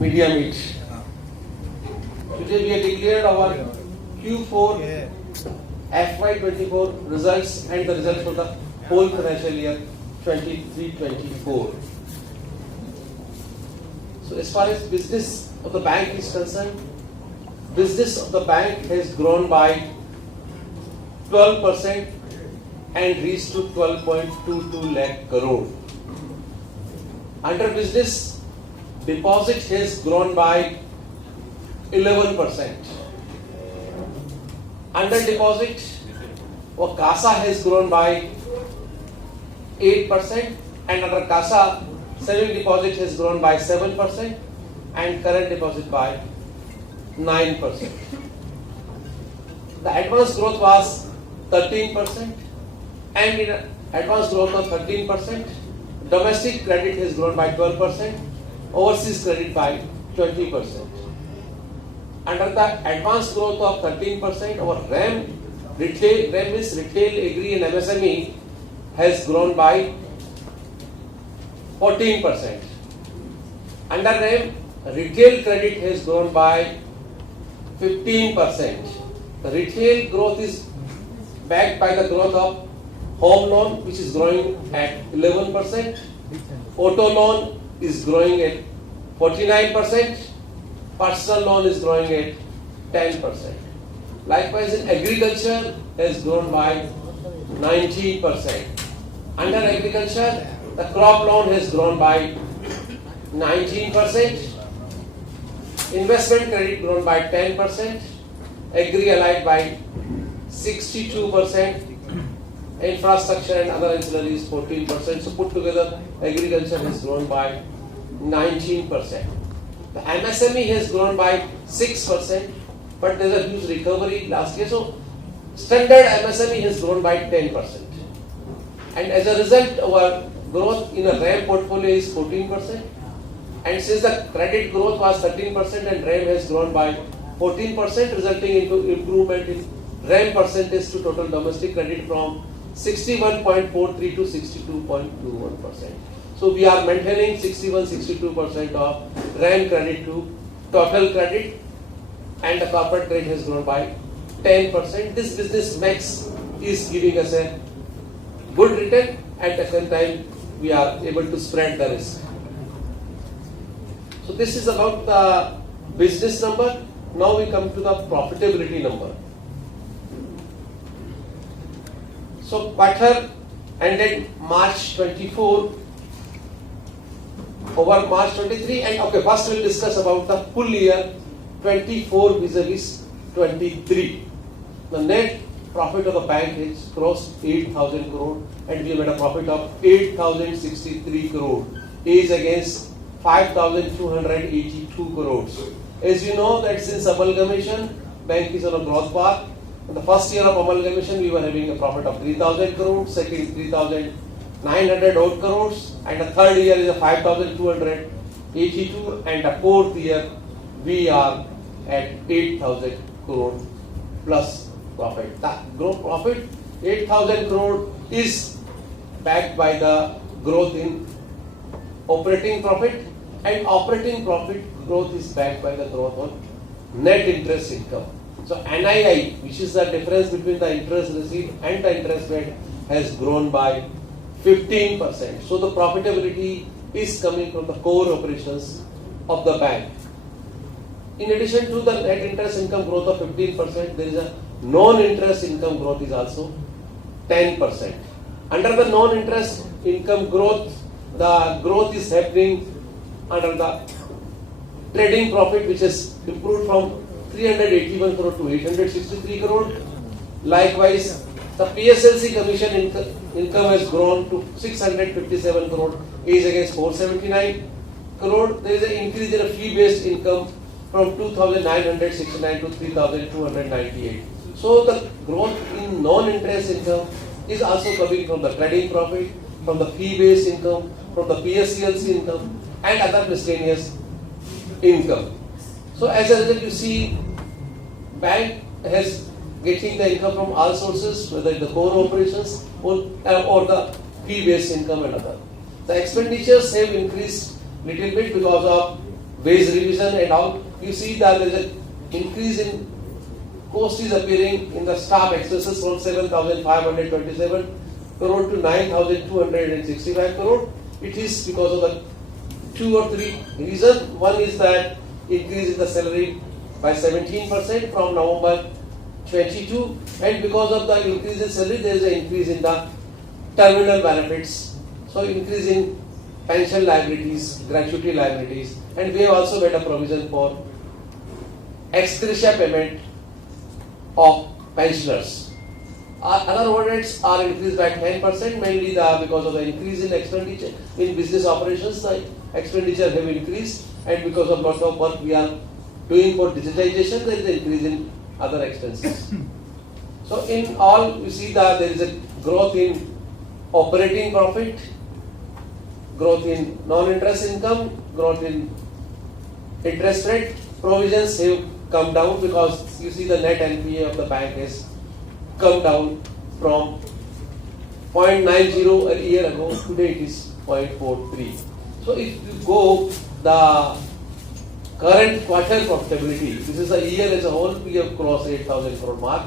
media meet. Today we have declared our Q4 FY24 results and the results for the whole financial year 23-24. So as far as business of the bank is concerned, business of the bank has grown by 12% and reached to 12.22 lakh crore. Under business, deposit has grown by 11%. Under deposit, or CASA has grown by 8%, and under CASA, saving deposit has grown by 7% and current deposit by 9%. The advance growth was 13%, and in advance growth of 13%, domestic credit has grown by 12%, overseas credit by 20%. Under the advance growth of 13%, our RAM is retail, agri and MSME has grown by 14%. Under RAM, retail credit has grown by 15%. The retail growth is backed by the growth of home loan, which is growing at 11%. Auto loan is growing at 49%. Personal loan is growing at 10%. Likewise, in agriculture has grown by 19%. Under agriculture, the crop loan has grown by 19%. Investment credit grown by 10%. Agri-allied by 62%. Infrastructure and other ancillaries 14%. So put together, agriculture has grown by 19%. The MSME has grown by 6%, but there is a huge recovery last year. So standard MSME has grown by 10%. And as a result, our growth in a RAM portfolio is 14%. And since the credit growth was 13% and RAM has grown by 14%, resulting into improvement in RAM percentage to total domestic credit from 61.43 to 62.21%. So we are maintaining 61-62% of RAM credit to total credit, and the corporate credit has grown by 10%. This business mix is giving us a good return. At the same time, we are able to spread the risk. So this is about the business number. Now we come to the profitability number. So quarter ended March 24 over March 23, and okay, first we'll discuss about the full year 24 vis-a-vis 23. The net profit of the bank is crossed 8,000 crore, and we made a profit of 8,063 crore, is against 5,282 crores. As you know that since amalgamation, bank is on a growth path. In the first year of amalgamation, we were having a profit of 3,000 crores, second 3,900 odd crores, and the third year is a 5,282, and the fourth year we are at 8,000 crore plus profit. The growth profit 8,000 crore is backed by the growth in operating profit, and operating profit growth is backed by the growth on net interest income. So NII, which is the difference between the interest received and the interest paid, has grown by 15%. So the profitability is coming from the core operations of the bank. In addition to the net interest income growth of 15%, there is a non-interest income growth is also 10%. Under the non-interest income growth, the growth is happening under the trading profit, which has improved from 381 crore to 863 crore. Likewise, the PSLC commission income has grown to 657 crore, is against 479 crore. There is an increase in a fee-based income from 2,969 to 3,298. So the growth in non-interest income is also coming from the trading profit, from the fee-based income, from the PSLC income, and other miscellaneous income. So as a result, you see, bank has getting the income from all sources, whether the core operations or the fee-based income and other. The expenditures have increased little bit because of wage revision and all, you see that there is an increase in cost is appearing in the staff expenses from 7,527 crore to 9,265 crore. It is because of the 2 or 3 reasons. One is that increase in the salary by 17% from November 22, and because of the increase in salary, there is an increase in the terminal benefits. So increase in pension liabilities, gratuity liabilities, and we have also made a provision for ex gratia payment of pensioners. Other overheads are increased by 10%, mainly because of the increase in expenditure in business operations. The expenditure have increased, and because of lot of work we are doing for digitization, there is an increase in other expenses. So in all, you see that there is a growth in operating profit, growth in non-interest income, growth in interest rate. Provisions have come down because you see the net NPA of the bank has come down from 0.90 a year ago, today it is 0.43. So if you go the current quarter profitability, this is a year as a whole, we have crossed 8,000 crore mark.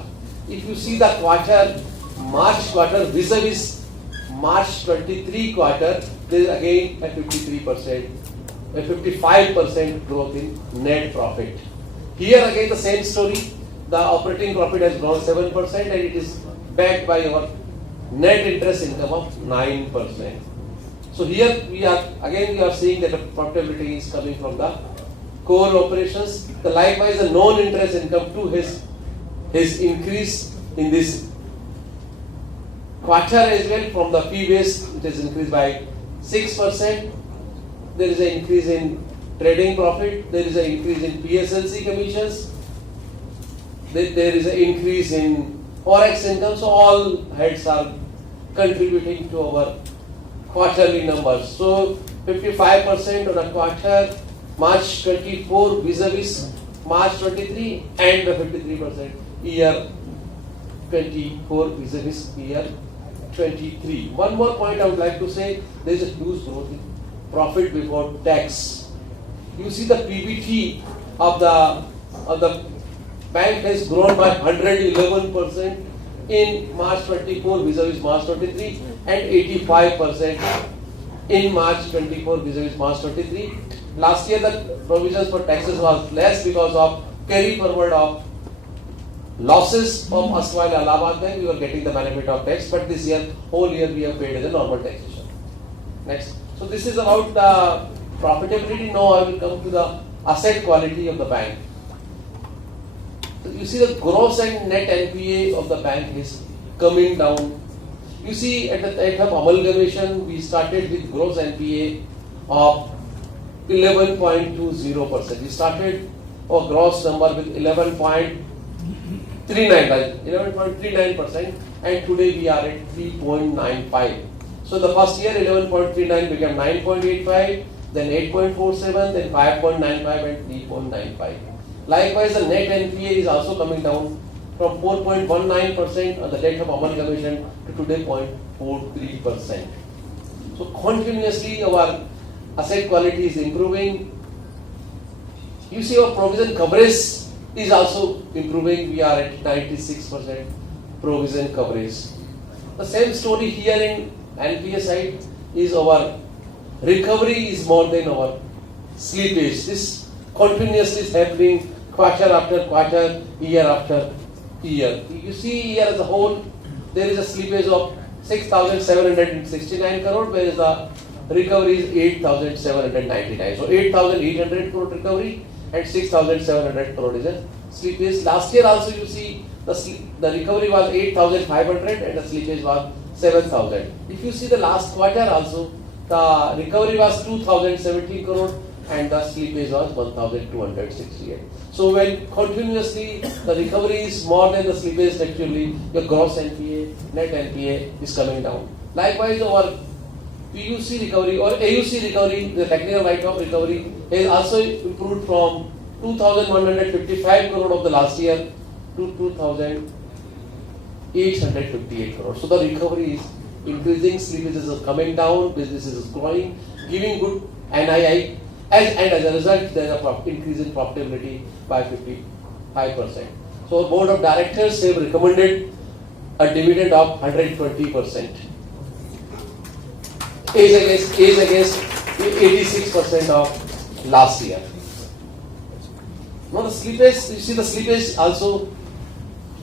If you see the quarter, March quarter vis-a-vis March 23 quarter, there is again a 53%, a 55% growth in net profit. Here again the same story, the operating profit has grown 7% and it is backed by our net interest income of 9%. So here we are seeing that the profitability is coming from the core operations. Likewise, the non-interest income too has increased in this quarter as well from the fee base, which has increased by 6%. There is an increase in trading profit. There is an increase in PSLC commissions. There is an increase in forex income. So all heads are contributing to our quarterly numbers. So 55% on a quarter, March 24 vis-a-vis March 23, and the 53% year 24 vis-a-vis year 23. One more point I would like to say, there is a huge growth in profit before tax. You see the PBT of the bank has grown by 111% in March 24 vis-a-vis March 23 and 85% in March 24 vis-a-vis March 23. Last year the provisions for taxes was less because of carry forward of losses from Aswal Allahabad Bank. We were getting the benefit of tax, but this year, whole year we have paid as a normal taxation. Next. So this is about the profitability. Now I will come to the asset quality of the bank. So you see the gross and net NPA of the bank is coming down. You see at the time of amalgamation, we started with gross NPA of 11.20%. We started our gross number with 11.39%, and today we are at 3.95. So the first year 11.39 became 9.85, then 8.47, then 5.95 and 3.95. Likewise, the net NPA is also coming down from 4.19% on the date of amalgamation to today 0.43%. So continuously our asset quality is improving. You see our provision coverage is also improving. We are at 96% provision coverage. The same story here in NPA side is our recovery is more than our slippage. This continuously is happening quarter after quarter, year after year. You see here as a whole, there is a slippage of 6,769 crore, whereas the recovery is 8,799. So 8,800 crore recovery and 6,700 crore is a slippage. Last year also you see the recovery was 8,500 and the slippage was 7,000. If you see the last quarter also, the recovery was 2,017 crore and the slippage was 1,268. So when continuously the recovery is more than the slippage, actually your gross NPA, net NPA is coming down. Likewise, our PUC recovery or AUC recovery, the technical write-off recovery, has also improved from 2,155 crore of the last year to 2,858 crore. So the recovery is increasing, slippages are coming down, businesses is growing, giving good NII. and as a result, there is a increase in profitability by 55%. So, board of directors have recommended a dividend of 120%. Is against 86% of last year. Now the slippage, you see the slippage also,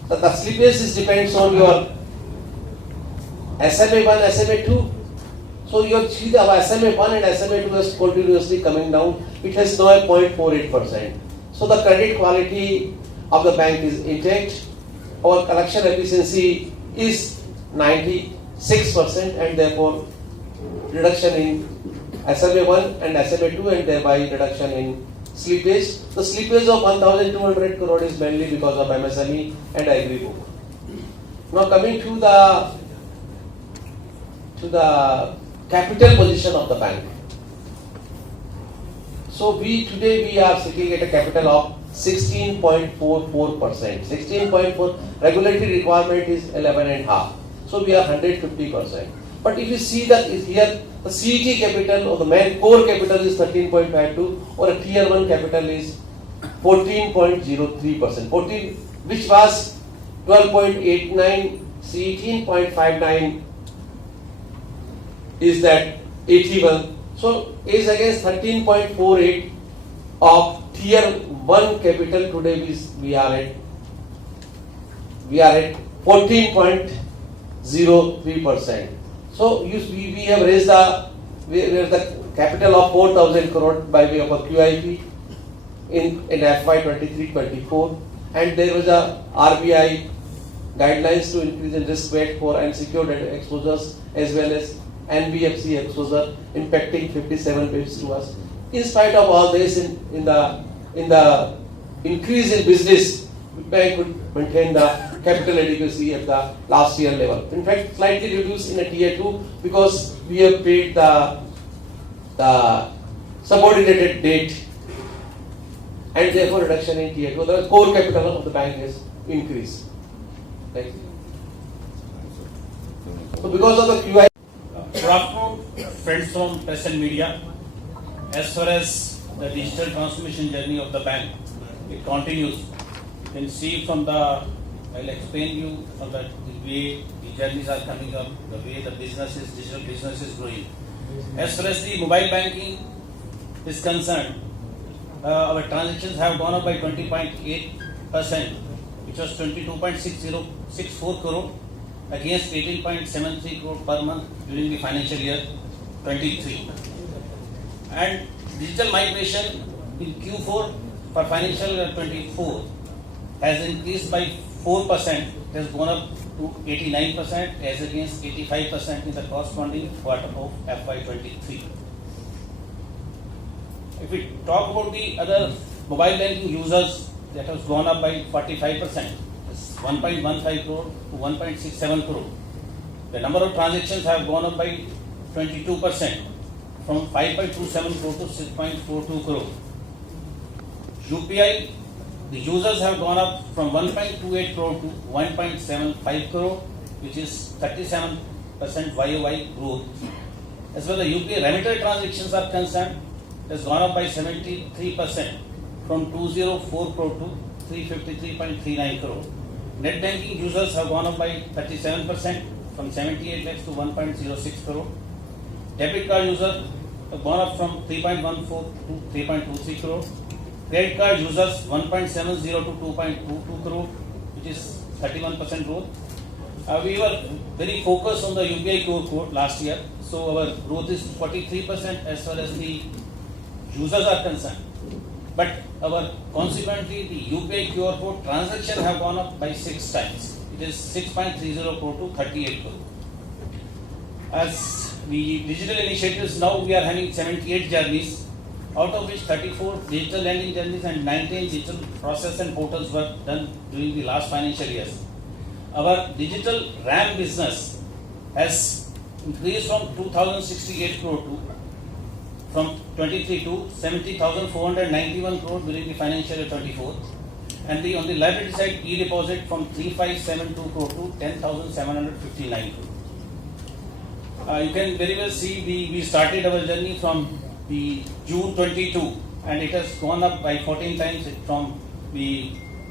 the slippage is depends on your SMA1, SMA2. So you see the SMA1 and SMA2 is continuously coming down. It has now 0.48%. So the credit quality of the bank is intact. Our collection efficiency is 96% and therefore reduction in SMA1 and SMA2 and thereby reduction in slippage. The slippage of 1,200 crore is mainly because of MSME and agri book. Now coming to the capital position of the bank. So today we are sitting at a capital of 16.44%. 16.4 regulatory requirement is 11.5. So we are 150%. But if you see that here the CET capital or the main core capital is 13.52 or a tier 1 capital is 14.03%. 14 which was 12.89, 18.59 is that 81. So is against 13.48 of tier 1 capital. Today we are at 14.03%. So we have raised the capital of 4,000 crore by way of a QIP in FY 23-24, and there was a RBI guidelines to increase in risk weight for unsecured exposures as well as NBFC exposure impacting 57 basis to us. In spite of all this, in the increase in business, the bank could maintain the capital adequacy at the last year level. In fact, slightly reduced in a tier 2 because we have paid the subordinated debt and therefore reduction in tier 2. The core capital of the bank has increased. Right. So because of the QI. Good afternoon, friends from press and media. As far as the digital transformation journey of the bank, it continues. You can see from I'll explain you from the way the journeys are coming up, the way the digital business is growing. As far as the mobile banking is concerned, our transactions have gone up by 20.8%, which was 22.6064 crore against 18.73 crore per month during the financial year 23. And digital migration in Q4 for financial year 24 has increased by 4%. It has gone up to 89% as against 85% in the corresponding quarter of FY23. If we talk about the other mobile banking users, that has gone up by 45%. 1.15 crore to 1.67 crore. The number of transactions have gone up by 22% from 5.27 crore to 6.42 crore. UPI, the users have gone up from 1.28 crore to 1.75 crore, which is 37% YOY growth. As well as the UPI remitter transactions are concerned, it has gone up by 73% from 204 crore to 353.39 crore. Net banking users have gone up by 37% from 78 lakhs to 1.06 crore. Debit card users have gone up from 3.14 to 3.23 crore. Credit card users 1.70 to 2.22 crore, which is 31% growth. We were very focused on the UPI QR code last year, so our growth is 43% as far as the users are concerned. But consequently, the UPI QR code transaction have gone up by 6 times. It is 6.30 crore to 38 crore. As the digital initiatives, now we are having 78 journeys, out of which 34 digital lending journeys and 19 digital process and portals were done during the last financial years. Our digital RAM business has increased from 2,068 crore to from 23 to 70,491 crore during the financial year 24, and on the liability side, e-deposit from 3,572 crore to 10,759 crore. You can very well see we started our journey from the June 22, and it has gone up by 14 times from the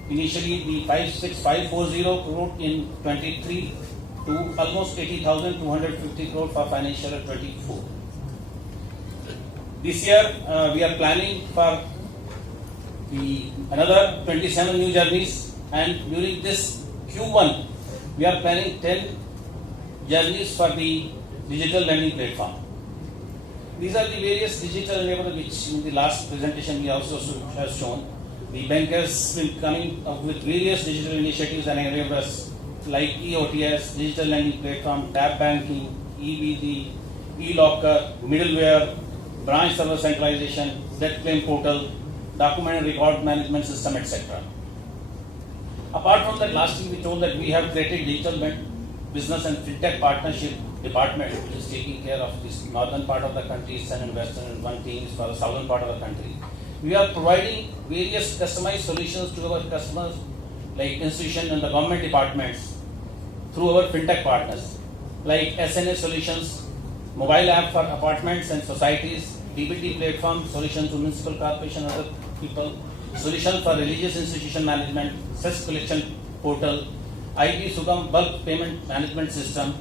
initially the 56540 crore in 23 to almost 80,250 crore for financial year 24. This year we are planning for another 27 new journeys, and during this Q1 we are planning 10 journeys for the digital lending platform. These are the various digital enablers which in the last presentation we also have shown. The bank has been coming up with various digital initiatives and enablers like eOTS, digital lending platform, tab banking, EBD, e-locker, middleware, branch server centralization, debt claim portal, document and record management system, etc. Apart from that, last year we told that we have created digital business and fintech partnership department which is taking care of this northern part of the country, eastern and western, and one team is for the southern part of the country. We are providing various customized solutions to our customers like institution and the government departments through our fintech partners like SNA solutions, mobile app for apartments and societies, DBT platform solutions to municipal corporation and other people, solution for religious institution management, cess collection portal, IT Sugam bulk payment management system,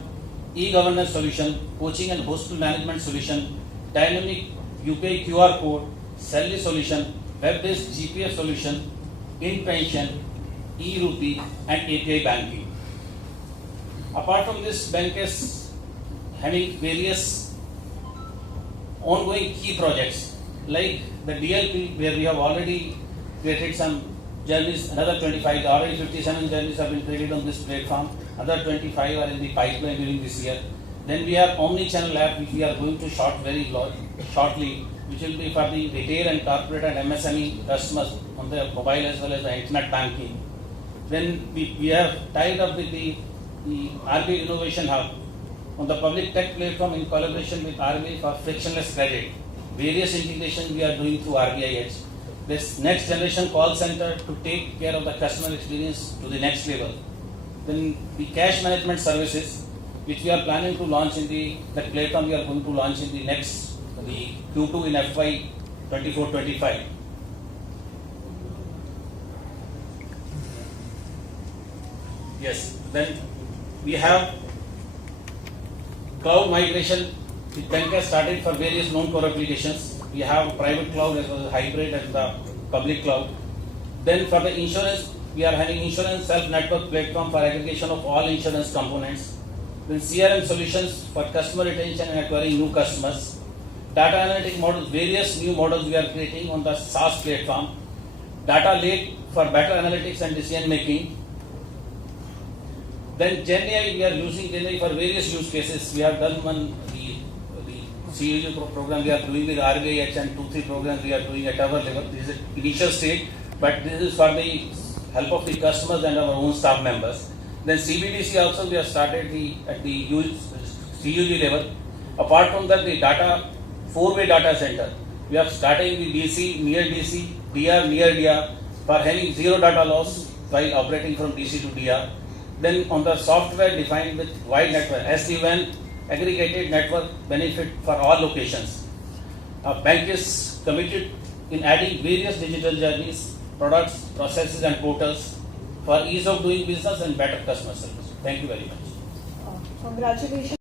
e-governance solution, coaching and hostel management solution, dynamic UPI QR code, salary solution, web-based GPS solution, in-pension, e-rupee and API banking. Apart from this, bank is having various ongoing key projects like the DLP, where we have already created some journeys, another 25, already 57 journeys have been created on this platform, other 25 are in the pipeline during this year. Then we have omni-channel app which we are going to shortly, which will be for the retail and corporate and MSME customers on the mobile as well as the internet banking. Then we have tied up with the RBI Innovation Hub on the public tech platform in collaboration with RBI for frictionless credit. Various integration we are doing through RBI Edge. This next generation call center to take care of the customer experience to the next level. Then the cash management services which we are planning to launch in the platform we are going to launch in the Q2 in FY 24-25. Yes, then we have cloud migration. The bank has started for various known core applications. We have private cloud as well as hybrid and the public cloud. Then for the insurance, we are having insurance self-network platform for aggregation of all insurance components. Then CRM solutions for customer retention and acquiring new customers. Data analytic models, various new models we are creating on the SaaS platform. Data lake for better analytics and decision making. Then GenAI, we are using GenAI for various use cases. We have done one, the CUG program we are doing with RBI and 2-3 programs we are doing at our level. This is the initial stage, but this is for the help of the customers and our own staff members. Then CBDC also we have started at the CUG level. Apart from that, the data, 4-way data center. We are starting the DC, near DC, DR, near DR for having zero data loss while operating from DC to DR. Then on the software defined with wide network, SD-WAN, aggregated network benefit for all locations. Our bank is committed in adding various digital journeys, products, processes and portals for ease of doing business and better customer service. Thank you very much. Congratulations.